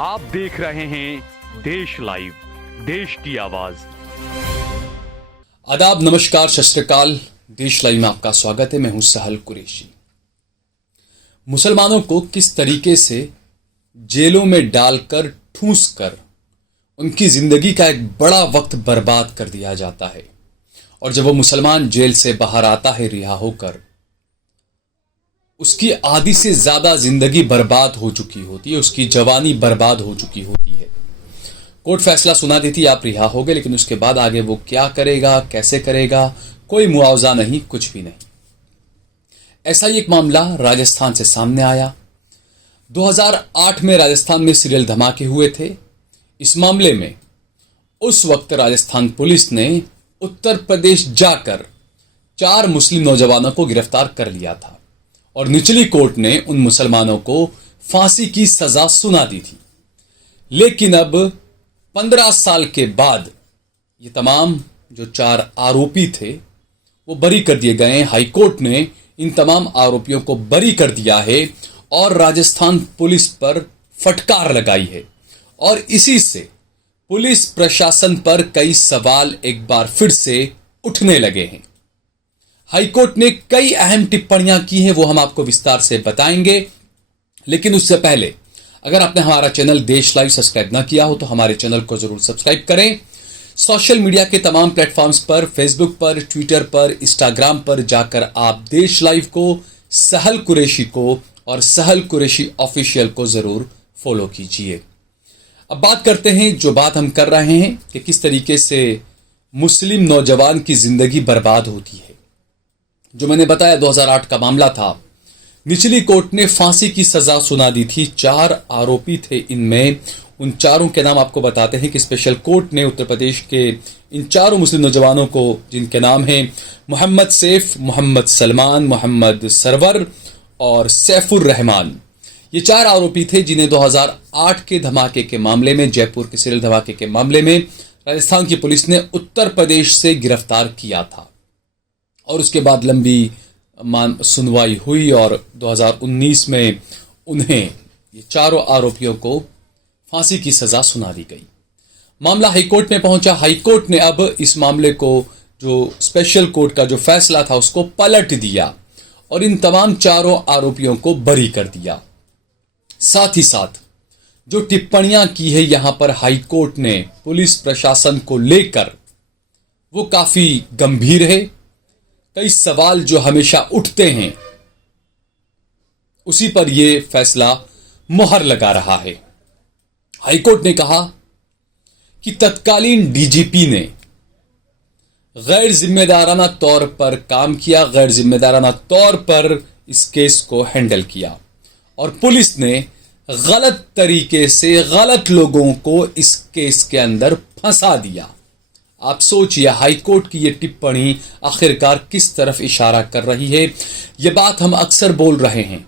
आप देख रहे हैं देश लाइव, देश की आवाज। आदाब, नमस्कार, सत श्री अकाल। देश लाइव में आपका स्वागत है। मैं हूं सहल कुरैशी। मुसलमानों को किस तरीके से जेलों में डालकर ठूंस कर उनकी जिंदगी का एक बड़ा वक्त बर्बाद कर दिया जाता है, और जब वो मुसलमान जेल से बाहर आता है रिहा होकर, उसकी आधी से ज्यादा जिंदगी बर्बाद हो चुकी होती है, उसकी जवानी बर्बाद हो चुकी होती है। कोर्ट फैसला सुना देती आप रिहा हो गए, लेकिन उसके बाद आगे वो क्या करेगा, कैसे करेगा, कोई मुआवजा नहीं, कुछ भी नहीं। ऐसा ही एक मामला राजस्थान से सामने आया। 2008 में राजस्थान में सीरियल धमाके हुए थे। इस मामले में उस वक्त राजस्थान पुलिस ने उत्तर प्रदेश जाकर 4 मुस्लिम नौजवानों को गिरफ्तार कर लिया था, और निचली कोर्ट ने उन मुसलमानों को फांसी की सजा सुना दी थी। लेकिन अब 15 साल के बाद ये तमाम जो 4 आरोपी थे वो बरी कर दिए गए हैं। हाईकोर्ट ने इन तमाम आरोपियों को बरी कर दिया है और राजस्थान पुलिस पर फटकार लगाई है, और इसी से पुलिस प्रशासन पर कई सवाल एक बार फिर से उठने लगे हैं। हाईकोर्ट ने कई अहम टिप्पणियां की हैं, वो हम आपको विस्तार से बताएंगे। लेकिन उससे पहले अगर आपने हमारा चैनल देश लाइव सब्सक्राइब ना किया हो तो हमारे चैनल को जरूर सब्सक्राइब करें। सोशल मीडिया के तमाम प्लेटफॉर्म्स पर, फेसबुक पर, ट्विटर पर, इंस्टाग्राम पर जाकर आप देश लाइव को, सहल कुरैशी को और सहल कुरैशी ऑफिशियल को जरूर फॉलो कीजिए। अब बात करते हैं, जो बात हम कर रहे हैं कि किस तरीके से मुस्लिम नौजवान की जिंदगी बर्बाद होती है। जो मैंने बताया 2008 का मामला था। निचली कोर्ट ने फांसी की सजा सुना दी थी। 4 आरोपी थे इनमें। उन चारों के नाम आपको बताते हैं कि स्पेशल कोर्ट ने उत्तर प्रदेश के इन 4 मुस्लिम नौजवानों को, जिनके नाम हैं मोहम्मद सैफ, मोहम्मद सलमान, मोहम्मद सरवर और सैफुर रहमान, ये 4 आरोपी थे जिन्हें 2008 के धमाके के मामले में, जयपुर के सीरियल धमाके के मामले में राजस्थान की पुलिस ने उत्तर प्रदेश से गिरफ्तार किया था। और उसके बाद लंबी सुनवाई हुई और 2019 में उन्हें, ये 4 आरोपियों को फांसी की सजा सुना दी गई। मामला हाईकोर्ट में पहुंचा। हाईकोर्ट ने अब इस मामले को, जो स्पेशल कोर्ट का जो फैसला था, उसको पलट दिया और इन तमाम 4 आरोपियों को बरी कर दिया। साथ ही साथ जो टिप्पणियां की है यहां पर हाईकोर्ट ने पुलिस प्रशासन को लेकर, वो काफी गंभीर है। कई सवाल जो हमेशा उठते हैं उसी पर यह फैसला मुहर लगा रहा है। हाईकोर्ट ने कहा कि तत्कालीन डीजीपी ने गैर जिम्मेदाराना तौर पर काम किया, गैर जिम्मेदाराना तौर पर इस केस को हैंडल किया, और पुलिस ने गलत तरीके से गलत लोगों को इस केस के अंदर फंसा दिया। आप सोचिए हाईकोर्ट की ये टिप्पणी आखिरकार किस तरफ इशारा कर रही है। ये बात हम अक्सर बोल रहे हैं,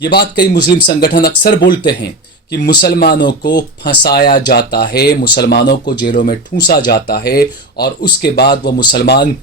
ये बात कई मुस्लिम संगठन अक्सर बोलते हैं कि मुसलमानों को फंसाया जाता है, मुसलमानों को जेलों में ठूंसा जाता है, और उसके बाद वो मुसलमान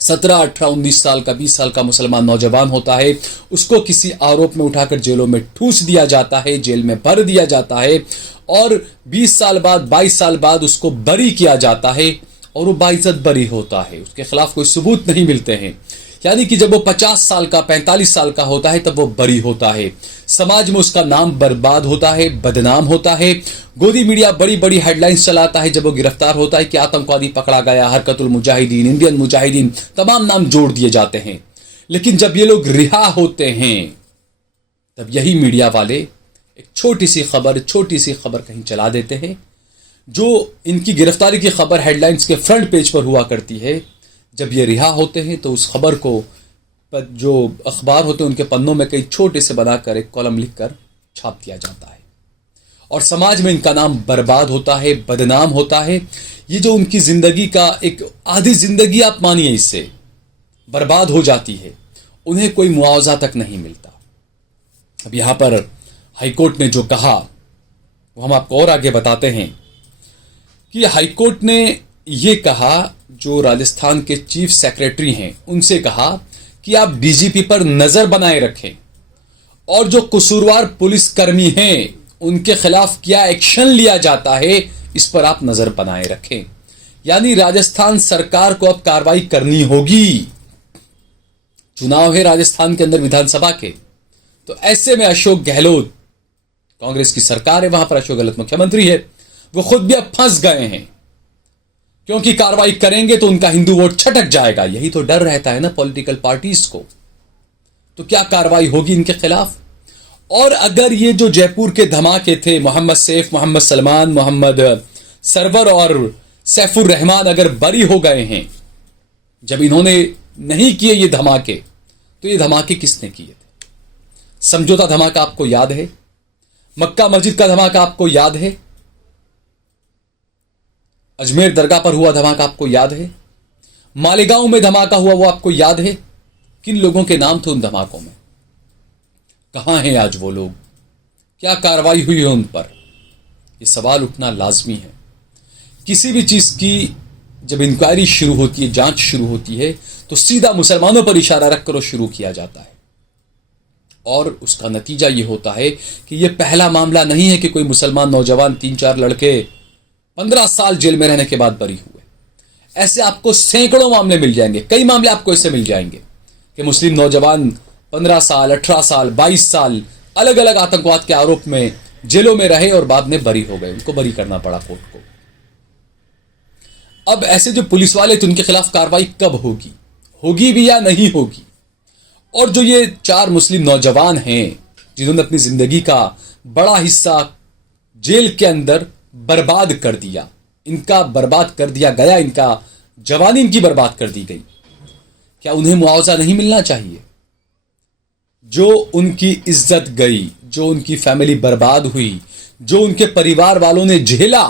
17, 18, 19 साल का, 20 साल का मुसलमान नौजवान होता है, उसको किसी आरोप में उठाकर जेलों में ठूंस दिया जाता है, जेल में भर दिया जाता है, और 20 साल बाद, 22 साल बाद उसको बरी किया जाता है, और वो बाइज्जत बरी होता है, उसके खिलाफ कोई सबूत नहीं मिलते हैं। यानी कि जब वो 50 साल का, 45 साल का होता है तब वो बरी होता है। समाज में उसका नाम बर्बाद होता है, बदनाम होता है। गोदी मीडिया बड़ी बड़ी हेडलाइंस चलाता है जब वो गिरफ्तार होता है कि आतंकवादी पकड़ा गया, हरकतुल मुजाहिदीन, इंडियन मुजाहिदीन, तमाम नाम जोड़ दिए जाते हैं। लेकिन जब ये लोग रिहा होते हैं तब यही मीडिया वाले एक छोटी सी खबर कहीं चला देते हैं। जो इनकी गिरफ्तारी की खबर हेडलाइंस के फ्रंट पेज पर हुआ करती है, जब ये रिहा होते हैं तो उस खबर को जो अखबार होते हैं उनके पन्नों में कई छोटे से बनाकर एक कॉलम लिखकर छाप दिया जाता है, और समाज में इनका नाम बर्बाद होता है, बदनाम होता है। ये जो उनकी जिंदगी का एक आधी जिंदगी आप मानिए इससे बर्बाद हो जाती है, उन्हें कोई मुआवजा तक नहीं मिलता। अब यहां पर हाईकोर्ट ने जो कहा वो हम आपको और आगे बताते हैं कि हाईकोर्ट ने ये कहा, जो राजस्थान के चीफ सेक्रेटरी हैं उनसे कहा कि आप डीजीपी पर नजर बनाए रखें और जो कसूरवार पुलिसकर्मी हैं उनके खिलाफ क्या एक्शन लिया जाता है, इस पर आप नजर बनाए रखें। यानी राजस्थान सरकार को अब कार्रवाई करनी होगी। चुनाव है राजस्थान के अंदर विधानसभा के, तो ऐसे में अशोक गहलोत, कांग्रेस की सरकार है, वहां पर अशोक गहलोत मुख्यमंत्री है, वो खुद भी अब फंस गए हैं, क्योंकि कार्रवाई करेंगे तो उनका हिंदू वोट छटक जाएगा। यही तो डर रहता है ना पॉलिटिकल पार्टीज को। तो क्या कार्रवाई होगी इनके खिलाफ? और अगर ये जो जयपुर के धमाके थे, मोहम्मद सैफ, मोहम्मद सलमान, मोहम्मद सरवर और सैफुर रहमान अगर बरी हो गए हैं, जब इन्होंने नहीं किए ये धमाके, तो ये धमाके किसने किए थे? समझौता धमाका आपको याद है? मक्का मस्जिद का धमाका आपको याद है? अजमेर दरगाह पर हुआ धमाका आपको याद है? मालेगांव में धमाका हुआ वो आपको याद है? किन लोगों के नाम थे उन धमाकों में? कहां हैं आज वो लोग? क्या कार्रवाई हुई है उन पर? ये सवाल उठना लाजमी है। किसी भी चीज की जब इंक्वायरी शुरू होती है, जांच शुरू होती है, तो सीधा मुसलमानों पर इशारा रखकर वो शुरू किया जाता है। और उसका नतीजा ये होता है कि ये पहला मामला नहीं है कि कोई मुसलमान नौजवान, 3-4 लड़के 15 साल जेल में रहने के बाद बरी हुए। ऐसे आपको सैकड़ों मामले मिल जाएंगे। कई मामले आपको ऐसे मिल जाएंगे कि मुस्लिम नौजवान 15 साल, 18 साल, 22 साल अलग अलग आतंकवाद के आरोप में जेलों में रहे और बाद में बरी हो गए। उनको बरी करना पड़ा कोर्ट को। अब ऐसे जो पुलिस वाले थे, उनके खिलाफ कार्रवाई कब होगी? होगी भी या नहीं होगी? और जो ये 4 मुस्लिम नौजवान हैं जिन्होंने अपनी जिंदगी का बड़ा हिस्सा जेल के अंदर बर्बाद कर दिया, इनका बर्बाद कर दिया गया, इनका जवानी इनकी बर्बाद कर दी गई, क्या उन्हें मुआवजा नहीं मिलना चाहिए? जो उनकी इज्जत गई, जो उनकी फैमिली बर्बाद हुई, जो उनके परिवार वालों ने झेला,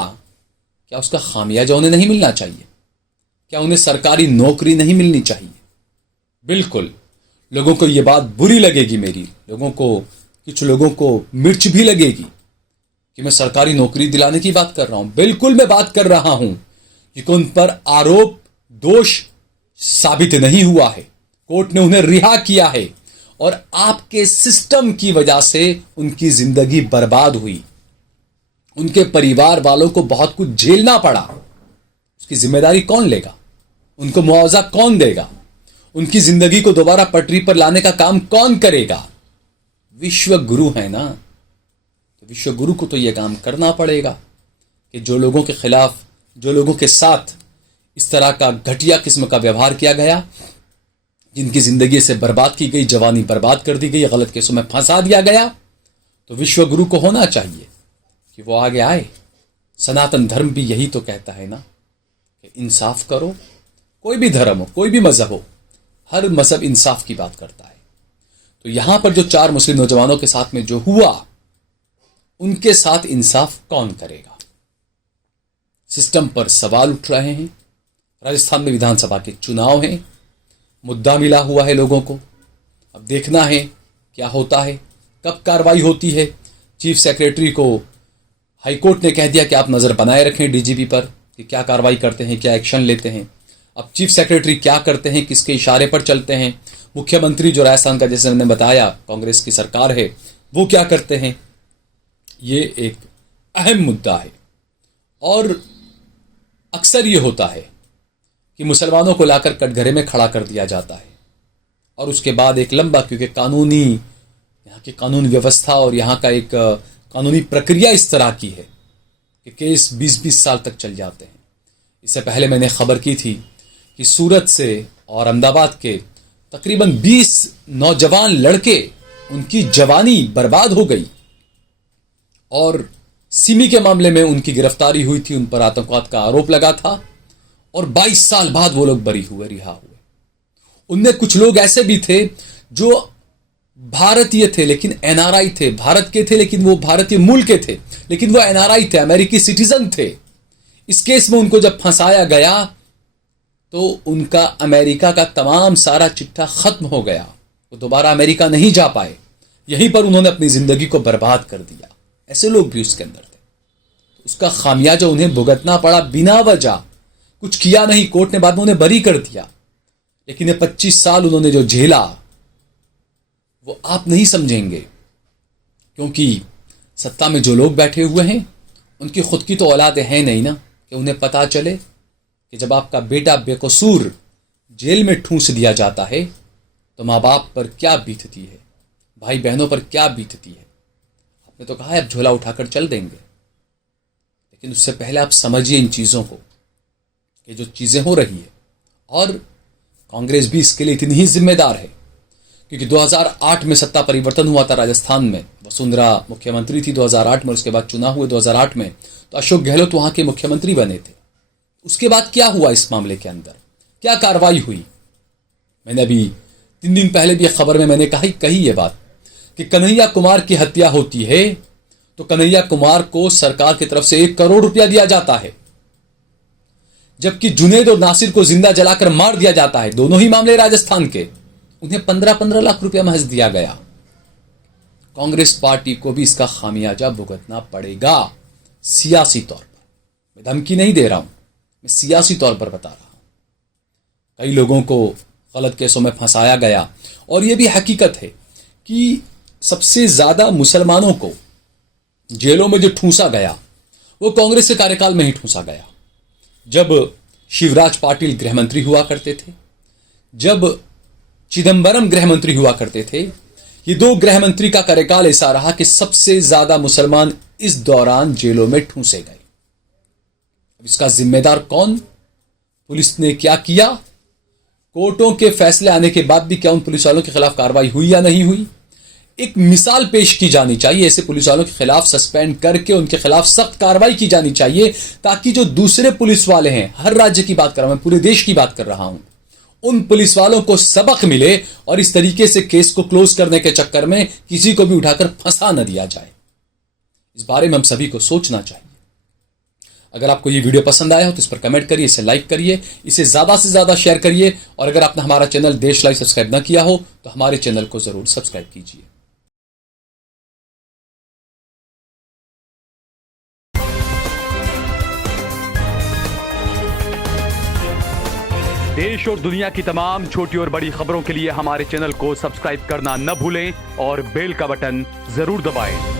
क्या उसका खामियाजा उन्हें नहीं मिलना चाहिए? क्या उन्हें सरकारी नौकरी नहीं मिलनी चाहिए? बिल्कुल, लोगों को यह बात बुरी लगेगी मेरी, कुछ लोगों को मिर्च भी लगेगी कि मैं सरकारी नौकरी दिलाने की बात कर रहा हूं। बिल्कुल मैं बात कर रहा हूं क्योंकि उन पर आरोप, दोष साबित नहीं हुआ है, कोर्ट ने उन्हें रिहा किया है और आपके सिस्टम की वजह से उनकी जिंदगी बर्बाद हुई, उनके परिवार वालों को बहुत कुछ झेलना पड़ा। उसकी जिम्मेदारी कौन लेगा? उनको मुआवजा कौन देगा? उनकी जिंदगी को दोबारा पटरी पर लाने का काम कौन करेगा? विश्व गुरु है ना, तो विश्व गुरु को तो यह काम करना पड़ेगा कि जो लोगों के खिलाफ, जो लोगों के साथ इस तरह का घटिया किस्म का व्यवहार किया गया, जिनकी जिंदगी से बर्बाद की गई, जवानी बर्बाद कर दी गई, गलत केसों में फंसा दिया गया, तो विश्व गुरु को होना चाहिए कि वो आगे आए। सनातन धर्म भी यही तो कहता है ना कि इंसाफ करो। कोई भी धर्म हो, कोई भी मजहब हो, हर मजहब इंसाफ की बात करता है। तो यहां पर जो 4 मुस्लिम नौजवानों के साथ में जो हुआ, उनके साथ इंसाफ कौन करेगा? सिस्टम पर सवाल उठ रहे हैं। राजस्थान में विधानसभा के चुनाव हैं, मुद्दा मिला हुआ है लोगों को। अब देखना है क्या होता है, कब कार्रवाई होती है। चीफ सेक्रेटरी को हाईकोर्ट ने कह दिया कि आप नजर बनाए रखें डीजीपी पर कि क्या कार्रवाई करते हैं, क्या एक्शन लेते हैं। अब चीफ सेक्रेटरी क्या करते हैं, किसके इशारे पर चलते हैं? मुख्यमंत्री जो राजस्थान का, जैसे मैंने बताया, कांग्रेस की सरकार है, वो क्या करते हैं? ये एक अहम मुद्दा है। और अक्सर ये होता है कि मुसलमानों को लाकर कटघरे में खड़ा कर दिया जाता है और उसके बाद एक लंबा, क्योंकि यहाँ की कानून व्यवस्था और यहाँ का एक कानूनी प्रक्रिया इस तरह की है कि केस 20-20 साल तक चल जाते हैं। इससे पहले मैंने खबर की थी कि सूरत से और अहमदाबाद के तकरीबन 20 नौजवान लड़के, उनकी जवानी बर्बाद हो गई और सिमी के मामले में उनकी गिरफ्तारी हुई थी, उन पर आतंकवाद का आरोप लगा था और 22 साल बाद वो लोग बरी हुए, रिहा हुए। उनमें कुछ लोग ऐसे भी थे जो भारतीय थे लेकिन एनआरआई थे, भारत के थे लेकिन वो भारतीय मूल के थे, लेकिन वो एनआरआई थे, अमेरिकी सिटीजन थे। इस केस में उनको जब फंसाया गया तो उनका अमेरिका का तमाम सारा चिट्ठा खत्म हो गया, वो दोबारा अमेरिका नहीं जा पाए, यहीं पर उन्होंने अपनी जिंदगी को बर्बाद कर दिया। ऐसे लोग भी उसके अंदर थे, तो उसका खामियाजा उन्हें भुगतना पड़ा बिना वजह। कुछ किया नहीं, कोर्ट ने बाद में उन्हें बरी कर दिया, लेकिन ये 25 साल उन्होंने जो झेला वो आप नहीं समझेंगे, क्योंकि सत्ता में जो लोग बैठे हुए हैं उनकी खुद की तो औलादें हैं नहीं ना कि उन्हें पता चले कि जब आपका बेटा बेकसूर जेल में ठूंस दिया जाता है तो माँ बाप पर क्या बीतती है, भाई बहनों पर क्या बीतती है। आपने तो कहा है अब झोला उठाकर चल देंगे, लेकिन उससे पहले आप समझिए इन चीज़ों को कि जो चीज़ें हो रही है, और कांग्रेस भी इसके लिए इतनी ही जिम्मेदार है क्योंकि 2008 में सत्ता परिवर्तन हुआ था राजस्थान में। वसुंधरा मुख्यमंत्री थी 2008 में, उसके बाद चुनाव हुए 2008 में, तो अशोक गहलोत वहां के मुख्यमंत्री बने थे। उसके बाद क्या हुआ इस मामले के अंदर, क्या कार्रवाई हुई? मैंने अभी 3 दिन पहले भी एक खबर में मैंने कही ये बात कि कन्हैया कुमार की हत्या होती है तो कन्हैया कुमार को सरकार की तरफ से 1 करोड़ रुपया दिया जाता है, जबकि जुनैद और नासिर को जिंदा जलाकर मार दिया जाता है। दोनों ही मामले राजस्थान के, उन्हें 15-15 लाख रुपया महज दिया गया। कांग्रेस पार्टी को भी इसका खामियाजा भुगतना पड़ेगा सियासी तौर पर। मैं धमकी नहीं दे रहा हूं, मैं सियासी तौर पर बता रहा हूं। कई लोगों को गलत केसों में फंसाया गया, और यह भी हकीकत है कि सबसे ज्यादा मुसलमानों को जेलों में जो ठूंसा गया वो कांग्रेस के कार्यकाल में ही ठूंसा गया। जब शिवराज पाटिल गृहमंत्री हुआ करते थे, जब चिदंबरम गृहमंत्री हुआ करते थे, ये 2 गृहमंत्री का कार्यकाल ऐसा रहा कि सबसे ज्यादा मुसलमान इस दौरान जेलों में ठूंसे गए। अब इसका जिम्मेदार कौन? पुलिस ने क्या किया? कोर्टों के फैसले आने के बाद भी क्या उन पुलिस वालों के खिलाफ कार्रवाई हुई या नहीं हुई? एक मिसाल पेश की जानी चाहिए, ऐसे पुलिस वालों के खिलाफ सस्पेंड करके उनके खिलाफ सख्त कार्रवाई की जानी चाहिए, ताकि जो दूसरे पुलिस वाले हैं, हर राज्य की बात कर रहा हूं मैं, पूरे देश की बात कर रहा हूं, उन पुलिस वालों को सबक मिले और इस तरीके से केस को क्लोज करने के चक्कर में किसी को भी उठाकर फंसा न दिया जाए। इस बारे में हम सभी को सोचना चाहिए। अगर आपको ये वीडियो पसंद आया हो तो इस पर कमेंट करिए, इसे लाइक करिए, इसे ज्यादा से ज्यादा शेयर करिए, और अगर आपने हमारा चैनल देश लाइव सब्सक्राइब न किया हो तो हमारे चैनल को जरूर सब्सक्राइब कीजिए। देश और दुनिया की तमाम छोटी और बड़ी खबरों के लिए हमारे चैनल को सब्सक्राइब करना न भूलें और बेल का बटन जरूर दबाएं।